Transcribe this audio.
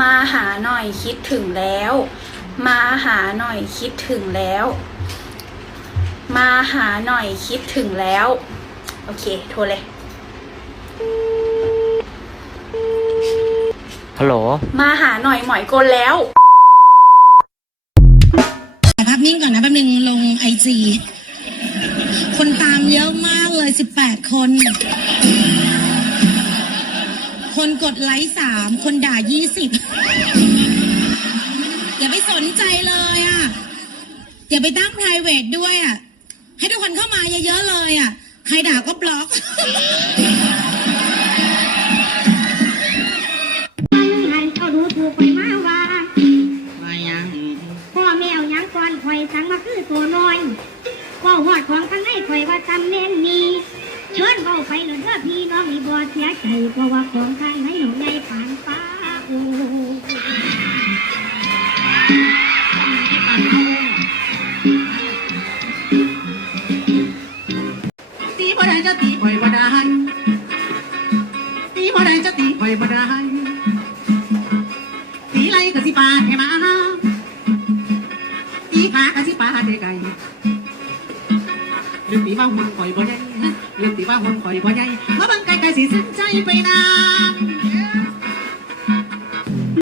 มาหาหน่อยคิดถึงแล้ว มาหาหน่อยคิดถึงแล้ว มาหาหน่อยคิดถึงแล้ว โอเค โทรเลย ฮัลโหล มาหาหน่อยหมอยกลแล้ว ถ่ายภาพนิ่งก่อนนะแป๊บนึงลงไอจีคนตามเยอะมากเลยสิบแปดคน คนกดไลค์สามคนด่ายี่สิบอย่าไปสนใจเลยอะอย่าไปตั้ง private ด้วยอะให้ทุกคนเข้ามาเยอะๆเลยอะใครด่าก็บล็อกหันเขาดูถูกข่อยมาว่ามายังพ่อแมวยังก่อนข่อยสั่งมาคือตัวน้อยว่าหอดของข้างในข่อยว่าตำแหน่งนี้เชิญเบาไปเลยเด้อพี่น้องอีบัวเสียใจเพราะว่าของข้า ตีบ่ได้จะตีข่อยบ่ได้ตีบ่ได้จะตีข่อยบ่ได้ตีไรก็สิปาดให้มาตีขากะสิปาดให้ไก่เรื่องตีว่าหุ่นข่อยบ่ใหญ่เรื่องตีว่าหุ่นข่อยบ่ใหญ่เพราะบางไก่ไก่สิสนใจไปนาน